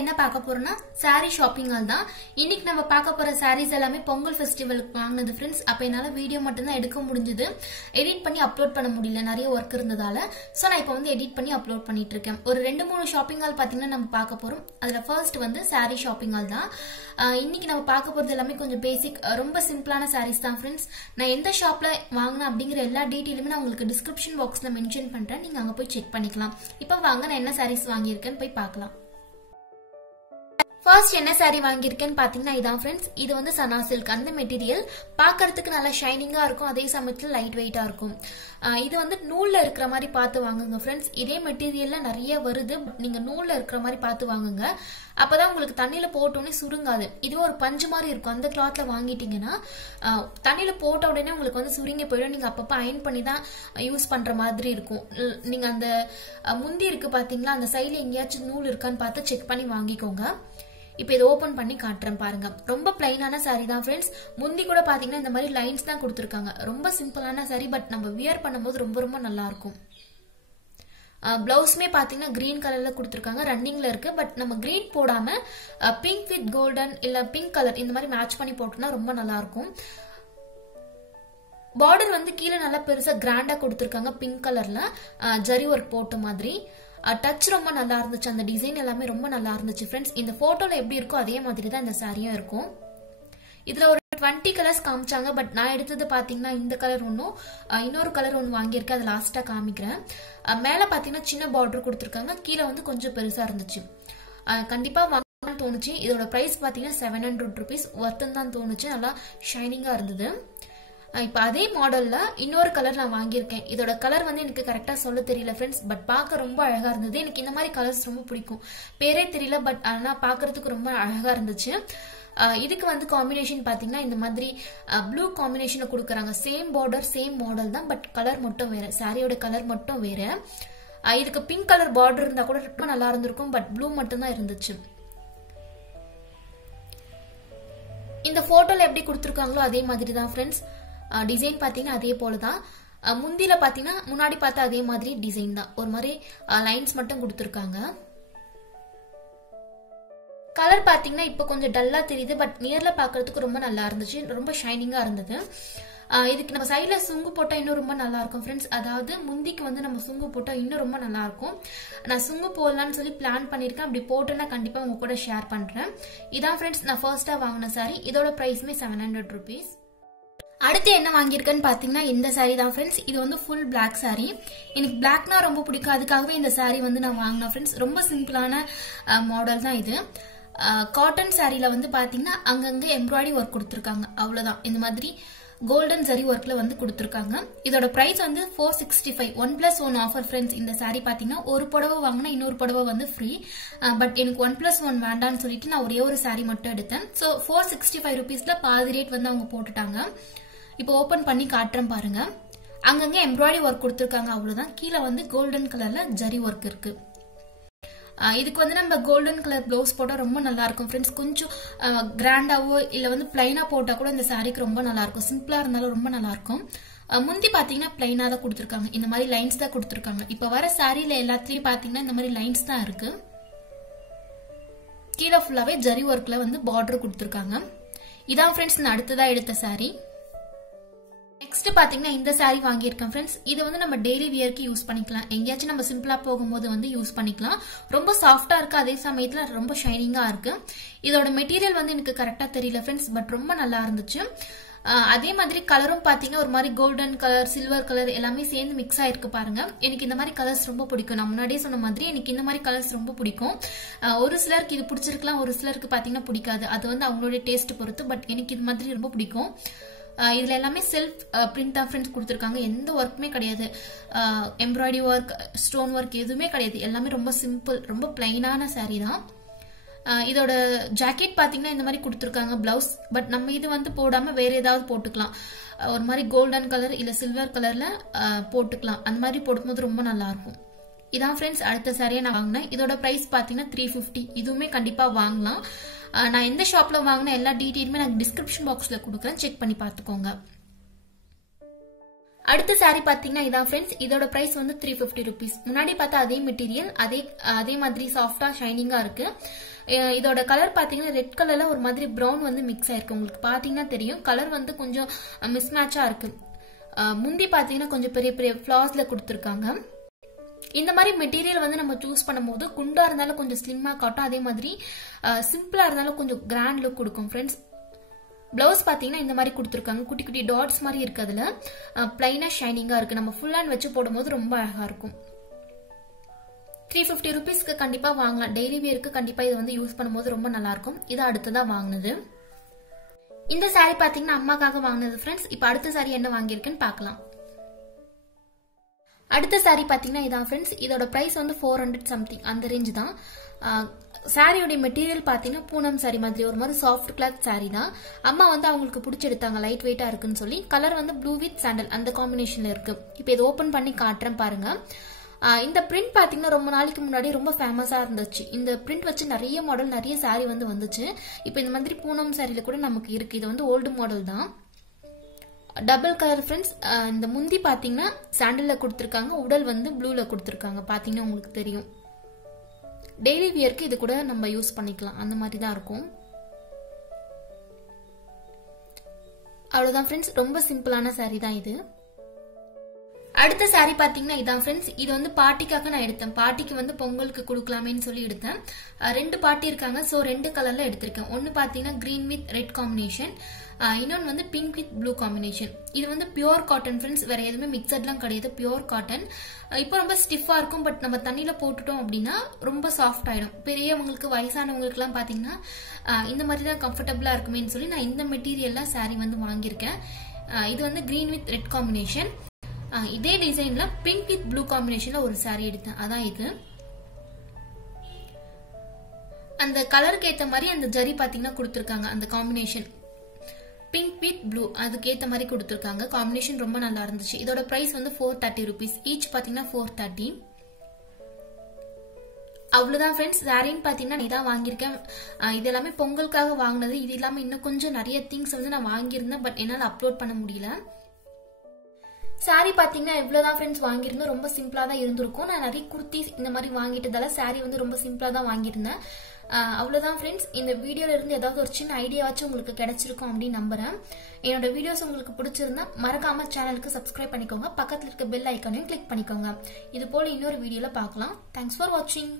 என்ன பார்க்க போறோம்னா saree ஷாப்பிங் ஆல் தான். இன்னைக்கு நம்ம பார்க்க போற sarees எல்லாமே பொங்கல் ஃபெஸ்டிவலுக்கு வாங்குனது फ्रेंड्स. அப்ப என்னால வீடியோ மட்டும் தான் எடுக்க முடிஞ்சது. எடிட் பண்ணி அப்லோட் பண்ண முடியல, நிறைய வர்க் இருந்ததால. சோ நான் இப்போ வந்து எடிட் பண்ணி அப்லோட் பண்ணிட்டு இருக்கேன். ஒரு 2-3 ஷாப்பிங் ஆல் பாத்தீங்கன்னா நம்ம பார்க்க போறோம். அதுல ஃபர்ஸ்ட் வந்து saree ஷாப்பிங் ஆல் தான். இன்னைக்கு நம்ம பார்க்க போறது எல்லாமே கொஞ்சம் பேசிக், ரொம்ப சிம்பிளான sarees தான் फ्रेंड्स. நான் எந்த ஷாப்ல வாங்குன அப்படிங்கற எல்லா டீடைலுமே நான் உங்களுக்கு டிஸ்கிரிப்ஷன் பாக்ஸ்ல மென்ஷன் பண்றேன். நீங்க அங்க போய் செக் பண்ணிக்கலாம். இப்போ வாங்க நான் என்ன sarees வாங்கியிருக்கேன்னு போய் பார்க்கலாம். ஃபர்ஸ்ட் என்ன saree வாங்கியிருக்கேன்னு பாத்தீங்கன்னா இதான் फ्रेंड्स. இது வந்து சனா சில்க் அந்த மெட்டீரியல். பார்க்கிறதுக்கு நல்லா ஷைனிங்கா இருக்கும், அதே சமயத்துல லைட் வெயிட்டா இருக்கும். இது வந்து நூல்ல இருக்கிற மாதிரி பார்த்து வாங்குங்க फ्रेंड्स. இதே மெட்டீரியல்ல நிறைய வருது, நீங்க நூல்ல இருக்கிற மாதிரி பார்த்து வாங்குங்க. அப்பதான் உங்களுக்கு தண்ணியில போட்டோன்னே சுருங்காது. இதுவே ஒரு பஞ்சு மாதிரி இருக்கும், அந்த கிளாத்ல வாங்கிட்டீங்கன்னா தண்ணியில போட்ட உடனே உங்களுக்கு வந்து சுருங்கி போயிடும். நீங்க அப்பப்ப அயன் பண்ணி தான் யூஸ் பண்ற மாதிரி இருக்கும். நீங்க அந்த முந்தி இருக்கு பாத்தீங்களா, அந்த சைட்ல எங்கேயாச்சும் நூல் இருக்கான்னு பார்த்து செக் பண்ணி வாங்கிக்கோங்க. இப்போ இதை ஓபன் பண்ணி காட்டுறேன் பாருங்க. ரொம்ப பிளைனான saree தான் फ्रेंड्स. முந்தி கூட பாத்தீங்கன்னா இந்த மாதிரி லைன்ஸ் தான் கொடுத்திருக்காங்க. ரொம்ப சிம்பிளான saree, பட் நம்ம வியர் பண்ணும்போது ரொம்ப ரொம்ப நல்லா இருக்கும். பிளவுஸ்மே பாத்தீங்கன்னா கிரீன் கலர்ல கொடுத்திருக்காங்க, ரன்னிங்ல இருக்கு. பட் நம்ம கிரீன் போடாம பிங்க் வித் கோல்டன் இல்ல பிங்க் கலர் இந்த மாதிரி மேட்ச் பண்ணி போட்டோம்னா ரொம்ப நல்லா இருக்கும். பார்டர் வந்து கீழே நல்லா பெருசா கிராண்டா கொடுத்திருக்காங்க, பிங்க் கலர்ல ஜரி ஒர்க் போட்ட மாதிரி. டச் ரொம்ப நல்லா இருந்துச்சு, அந்த டிசைன் எல்லாமே ரொம்ப நல்லா இருந்துச்சு ஃப்ரெண்ட்ஸ். இந்த போட்டோல எப்படி இருக்கோ அதே மாதிரி தான் இந்த சாரியும் இருக்கும். இதுல ஒரு 20 கலர்ஸ் காமிச்சாங்க, பட் நான் எடுத்தது பாத்தீங்கன்னா இந்த கலர் ஒன்னும் இன்னொரு கலர் ஒன்னு வாங்கியிருக்கேன், அது லாஸ்டா காமிக்கிறேன். மேல பாத்தீங்கன்னா சின்ன பார்டர் கொடுத்திருக்காங்க, கீழே வந்து கொஞ்சம் பெருசா இருந்துச்சு. கண்டிப்பா வாங்கணும்னு தோணுச்சு. இதோட பிரைஸ் பாத்தீங்கன்னா 700 rupees ஒர்த்துன்னு தான் தோணுச்சு, நல்லா ஷைனிங்கா இருந்தது. இப்ப அதே மாடல்ல இன்னொரு கலர் நான் வாங்கியிருக்கேன். இதோட கலர் வந்து எனக்கு கரெக்டா சொல்ல தெரியல ஃப்ரெண்ட்ஸ், பட் பார்க்க ரொம்ப அழகா இருந்தது. எனக்கு இந்த மாதிரி கலர்ஸ் ரொம்ப பிடிக்கும், பேரே தெரியல, பட் ஆனா பாக்குறதுக்கு ரொம்ப அழகா இருந்துச்சு. இதுக்கு வந்து காம்பினேஷன் பாத்தீங்கன்னா இந்த மாதிரி ப்ளூ காம்பினேஷன்ல கொடுக்கறாங்க. சேம் பார்டர் சேம் மாடல் தான், பட் கலர் மட்டும் வேற, சாரியோட கலர் மட்டும் வேற. இதுக்கு பிங்க் கலர் பார்டர் இருந்தா கூட ரொம்ப நல்லா இருந்திருக்கும், பட் ப்ளூ மட்டும் தான் இருந்துச்சு. இந்த போட்டோல எப்படி கொடுத்திருக்காங்களோ அதே மாதிரி தான் ஃப்ரெண்ட்ஸ். டிசைன் பாத்தீங்கன்னா அதே போலதான். முந்தில பாத்தீங்கன்னா முன்னாடி பார்த்தா அதே மாதிரி டிசைன் தான், ஒரு மாதிரி லைன்ஸ் மட்டும் கொடுத்திருக்காங்க. கலர் பாத்தீங்கன்னா இப்ப கொஞ்சம் டல்லா தெரியுது, பட் நியர்ல பாக்குறதுக்கு ரொம்ப நல்லா இருந்துச்சு, ரொம்ப ஷைனிங்கா இருந்தது. இதுக்கு நம்ம சைட்ல சுங்கு போட்டா இன்னும் ரொம்ப நல்லா இருக்கும் ஃப்ரெண்ட்ஸ். அதாவது முந்திக்கு வந்து நம்ம சுங்கு போட்டா இன்னும் ரொம்ப நல்லா இருக்கும். நான் சுங்கு போடலான்னு சொல்லி பிளான் பண்ணிருக்கேன். அப்படி போட்டேன்னா கண்டிப்பா உங்க கூட ஷேர் பண்றேன். இதான் ஃப்ரெண்ட்ஸ் நான் ஃபர்ஸ்டா வாங்கின சாரி. இதோட பிரைஸ்மே 700 rupees. அடுத்து என்ன வாங்கியிருக்கேன்னு பாத்தீங்கன்னா இந்த சாரி தான் ஃப்ரெண்ட்ஸ். இது வந்து ஃபுல் பிளாக் சாரி. எனக்கு பிளாக்னா ரொம்ப பிடிக்கும், அதுக்காகவே இந்த சாரி வந்து நான் வாங்கினேன் ஃப்ரெண்ட்ஸ். ரொம்ப சிம்பிளான மாடல் தான் இது. காட்டன் சாரில வந்து பாத்தீங்கன்னா அங்கங்க எம்ப்ராய்டரி ஒர்க் கொடுத்திருக்காங்க, அவ்வளவுதான். இந்த மாதிரி கோல்டன் ஜரி ஒர்க்ல வந்து கொடுத்திருக்காங்க. இதோட பிரைஸ் வந்து 465, 1+1 ஆஃபர் ஃப்ரெண்ட்ஸ். இந்த சாரி பாத்தீங்கன்னா ஒரு புடவை வாங்கினா இன்னொரு புடவை வந்து ஃப்ரீ. பட் எனக்கு 1+1 வேண்டான்னு சொல்லிட்டு நான் ஒரே ஒரு சாரி மட்டும் எடுத்தேன். சோ 465 rupeesல பாதி ரேட் வந்து அவங்க போட்டுட்டாங்க. இப்போ ஓபன் பண்ணி காட்டுறேன் பாருங்க. அங்கங்க எம்ப்ராய்டரி ஒர்க் கொடுத்திருக்காங்க, அவ்வளவுதான். கீழே வந்து கோல்டன் கலர்ல ஜரி ஒர்க் இருக்கு. இதுக்கு வந்து நம்ம கோல்டன் கலர் பிளவுஸ் போட்டா ரொம்ப நல்லா இருக்கும் ஃப்ரெண்ட்ஸ். கொஞ்சம் கிராண்டாவோ இல்ல வந்து பிளைனா போட்டா கூட இந்த சாரிக்கு ரொம்ப நல்லா இருக்கும். சிம்பிளா இருந்தாலும் ரொம்ப நல்லா இருக்கும். முந்தி பாத்தீங்கன்னா பிளைனா தான் கொடுத்திருக்காங்க, இந்த மாதிரி லைன்ஸ் தான் கொடுத்திருக்காங்க. இப்ப வர சாரியில எல்லாத்துலயும் பாத்தீங்கன்னா இந்த மாதிரி லைன்ஸ் தான் இருக்கு. கீழே ஃபுல்லாவே ஜரி ஒர்க்ல வந்து பார்டர் கொடுத்திருக்காங்க. இதான் ஃப்ரெண்ட்ஸ் நான் அடுத்ததா எடுத்த சாரி. நெக்ஸ்ட் பாத்தீங்கன்னா இந்த சாரி வாங்கியிருக்கேன் ஃப்ரெண்ட்ஸ். இது வந்து நம்ம டெய்லி வியர்க்கு யூஸ் பண்ணிக்கலாம், எங்கேயாச்சும் நம்ம சிம்பிளா போகும்போது வந்து யூஸ் பண்ணிக்கலாம். ரொம்ப சாஃப்டா இருக்கு, அதே சமயத்துல ரொம்ப ஷைனிங்கா இருக்கு. இதோட மெட்டீரியல் வந்து எனக்கு கரெக்டா தெரியல ஃப்ரெண்ட்ஸ், பட் ரொம்ப நல்லா இருந்துச்சு. அதே மாதிரி கலரும் பாத்தீங்கன்னா ஒரு மாதிரி கோல்டன் கலர் சில்வர் கலர் எல்லாமே சேர்ந்து மிக்ஸ் ஆயிருக்கு பாருங்க. எனக்கு இந்த மாதிரி கலர்ஸ் ரொம்ப பிடிக்கும். நான் முன்னாடியே சொன்ன மாதிரி எனக்கு இந்த மாதிரி கலர்ஸ் ரொம்ப பிடிக்கும். ஒரு சிலருக்கு இது பிடிச்சிருக்கலாம், ஒரு சிலருக்கு பாத்தீங்கன்னா பிடிக்காது, அது வந்து அவங்களுடைய டேஸ்ட் பொறுத்து. பட் எனக்கு இது மாதிரி ரொம்ப பிடிக்கும். இதுல எல்லாமே செல்ஃப் பிரிண்ட் தான் ஃப்ரெண்ட்ஸ் கொடுத்திருக்காங்க, எந்த ஒர்க்குமே கிடையாது. எம்ப்ராய்டரி ஒர்க் ஸ்டோன் ஒர்க் எதுவுமே கிடையாது, எல்லாமே ரொம்ப சிம்பிள், ரொம்ப பிளைனான சாரி தான். இதோட ஜாக்கெட் பாத்தீங்கன்னா இந்த மாதிரி கொடுத்திருக்காங்க பிளவுஸ். பட் நம்ம இது வந்து போடாம வேற ஏதாவது போட்டுக்கலாம், ஒரு மாதிரி கோல்டன் கலர் இல்ல சில்வர் கலர்ல போட்டுக்கலாம். அந்த மாதிரி போடும்போது ரொம்ப நல்லா இருக்கும். இதான் ஃப்ரெண்ட்ஸ் அடுத்த சாரியை நான் வாங்கினேன். இதோட பிரைஸ் பாத்தீங்கன்னா 350. இதுவுமே கண்டிப்பா வாங்கலாம். நான் எந்த ஷாப்ல வாங்கின எல்லா டீடைலுமே நான் டிஸ்கிரிப்ஷன் பாக்ஸ்ல கொடுக்குறேன், செக் பண்ணி பாத்துக்கோங்க. அடுத்த சாரி பாத்தீங்கன்னா இதான் फ्रेंड्स இதோட பிரைஸ் வந்து 350 rupees. முன்னாடி பார்த்தா அதே மெட்டீரியல் அதே மாதிரி சாஃப்ட்டா ஷைனிங்கா இருக்கு. இதோட கலர் பாத்தீங்கன்னா ரெட் கலர்ல ஒரு மாதிரி பிரவுன் வந்து மிக்ஸ் ஆயிருக்கு. உங்களுக்கு பாத்தீங்கன்னா தெரியும் கலர் வந்து கொஞ்சம் மிஸ் மேட்சா இருக்கு. முந்தி பாத்தீங்கன்னா கொஞ்சம் பெரிய பெரிய ஃபிளார்ஸ்ல கொடுத்திருக்காங்க. இந்த மாதிரி மெட்டீரியல் வந்து நம்ம சூஸ் பண்ணும்போது குண்டா இருந்தாலும் கொஞ்சம் ஸ்லிம்மா காட்டும், அதே மாதிரி சிம்பிளா இருந்தாலும் கொஞ்சம் கிராண்ட் லுக் கொடுக்கும் ஃப்ரெண்ட்ஸ். பிளவுஸ் பாத்தீங்கன்னா இந்த மாதிரி கொடுத்துருக்காங்க, குட்டி குட்டி டாட்ஸ் மாதிரி இருக்கு. அதுல பிளைனா ஷைனிங்கா இருக்கு. நம்ம ஃபுல் ஹேண்ட் வச்சு போடும்போது ரொம்ப அழகா இருக்கும். 350 rupeesக்கு கண்டிப்பா வாங்கலாம். டெய்லி வியருக்கு கண்டிப்பா இது வந்து யூஸ் பண்ணும்போது ரொம்ப நல்லா இருக்கும். இது அடுத்ததா வாங்கினது. இந்த சாரி பாத்தீங்கன்னா அம்மாக்காக வாங்கினது ஃப்ரெண்ட்ஸ். இப்ப அடுத்த சாரி என்ன வாங்கியிருக்குன்னு பாக்கலாம். அடுத்த சாரி பாத்தீங்கன்னா இதான் ஃப்ரெண்ட்ஸ். இதோட பிரைஸ் வந்து 400 சம்திங் அந்த ரேஞ்ச் தான். சாரியோட மெட்டீரியல் பாத்தீங்கன்னா பூனம் சாரி மாதிரி ஒரு மாதிரி சாஃப்ட் கிளாத் சாரி தான். அம்மா வந்து அவங்களுக்கு பிடிச்செடுத்தாங்க, லைட் வெயிட்டா இருக்குன்னு சொல்லி. கலர் வந்து ப்ளூ வித் சாண்டல் அந்த காம்பினேஷன்ல இருக்கு. இப்போ இதை ஓபன் பண்ணி காட்டுறேன் பாருங்க. இந்த பிரிண்ட் பாத்தீங்கன்னா ரொம்ப நாளைக்கு முன்னாடி ரொம்ப ஃபேமஸா இருந்துச்சு. இந்த பிரிண்ட் வச்சு நிறைய மாடல் நிறைய சாரி வந்து வந்துச்சு. இப்போ இந்த மாதிரி பூனம் சாரியில கூட நமக்கு இருக்கு. இது வந்து ஓல்டு மாடல் தான். Double colour friends. இந்த முந்தி பாத்தீங்கன்னா சாண்டல்ல கொடுத்திருக்காங்க, உடல் வந்து ப்ளூல கொடுத்திருக்காங்க. பாத்தீங்கன்னா உங்களுக்கு தெரியும். டெய்லி வியருக்கு இது கூட நம்ம யூஸ் பண்ணிக்கலாம், அந்த மாதிரி தான் இருக்கும். அவ்வளவுதான் ஃப்ரெண்ட்ஸ், ரொம்ப சிம்பிளான சாரி தான் இது. அடுத்த சாரி பாத்தீங்கன்னா இதான் ஃப்ரெண்ட்ஸ். இது வந்து பார்ட்டிக்காக நான் எடுத்தேன். பார்ட்டிக்கு வந்து பொங்கலுக்கு கொடுக்கலாமேன்னு சொல்லி எடுத்தேன். 2 பார்ட்டி இருக்காங்க, சோ 2 கலர்ல எடுத்திருக்கேன். ஒன்னு பாத்தீங்கன்னா கிரீன் வித் ரெட் காம்பினேஷன், இன்னொன்னு வந்து பிங்க் வித் ப்ளூ காம்பினேஷன். இது வந்து பியூர் காட்டன் ஃப்ரெண்ட்ஸ், வேற எதுவுமே மிக்சட்லாம் கிடையாது, பியூர் காட்டன். இப்போ ரொம்ப ஸ்டிஃபா இருக்கும், பட் நம்ம தண்ணியில போட்டுட்டோம் அப்படின்னா ரொம்ப சாஃப்ட் ஆயிடும். பெரியவங்களுக்கு வயசானவங்களுக்கு எல்லாம் பாத்தீங்கன்னா இந்த மாதிரி தான் கம்ஃபர்டபுளா இருக்குமேன்னு சொல்லி நான் இந்த மெட்டீரியல்ல சாரி வந்து வாங்கியிருக்கேன். இது வந்து கிரீன் வித் ரெட் காம்பினேஷன். இதே டிசைன்ல பிங்க் வித் ப்ளூ காம்பினேஷன்ல ஒரு சாரி எடுத்தேன், அதான் இது. அந்த கலருக்கு ஏத்த மாதிரி அந்த ஜரி பாத்தீங்கன்னா கொடுத்திருக்காங்க. அந்த காம்பினேஷன் பிங்க் வித் ப்ளூ அதுக்கு ஏத்த மாதிரி கொடுத்திருக்காங்க. காம்பினேஷன் ரொம்ப நல்லா இருந்துச்சு. இதோட பிரைஸ் வந்து 430 rupees. ஈச் பாத்தீங்கன்னா 430. அவ்வளவுதான் ஃப்ரெண்ட்ஸ். சாரின்னு பாத்தீங்கன்னா இதான் வாங்கியிருக்கேன். இது எல்லாமே பொங்கலுக்காக வாங்கினது. இது இல்லாம இன்னும் கொஞ்சம் நிறைய திங்ஸ் வந்து நான் வாங்கியிருந்தேன், பட் என்னால அப்லோட் பண்ண முடியல. சாரி பாத்தீங்கன்னா இவ்வளவுதான் ஃப்ரெண்ட்ஸ் வாங்கியிருந்தேன். ரொம்ப சிம்பிளா தான் இருந்திருக்கும். நான் நிறைய குர்த்திஸ் இந்த மாதிரி வாங்கிட்டதால சாரி வந்து ரொம்ப சிம்பிளா தான் வாங்கியிருந்தேன். அவ்வளவுதான் ஃப்ரெண்ட்ஸ். இந்த வீடியோல இருந்து ஏதாவது ஒரு சின்ன ஐடியாவாச்சும் உங்களுக்கு கிடைச்சிருக்கும் அப்படின்னு நம்புறேன். என்னோட வீடியோஸ் உங்களுக்கு பிடிச்சிருந்தா மறக்காம சேனலுக்கு சப்ஸ்கிரைப் பண்ணிக்கோங்க. பக்கத்துல இருக்க பெல் ஐக்கானையும் கிளிக் பண்ணிக்கோங்க. இது போல இன்னொரு வீடியோல பார்க்கலாம். தேங்க்ஸ் ஃபார் வாட்சிங்.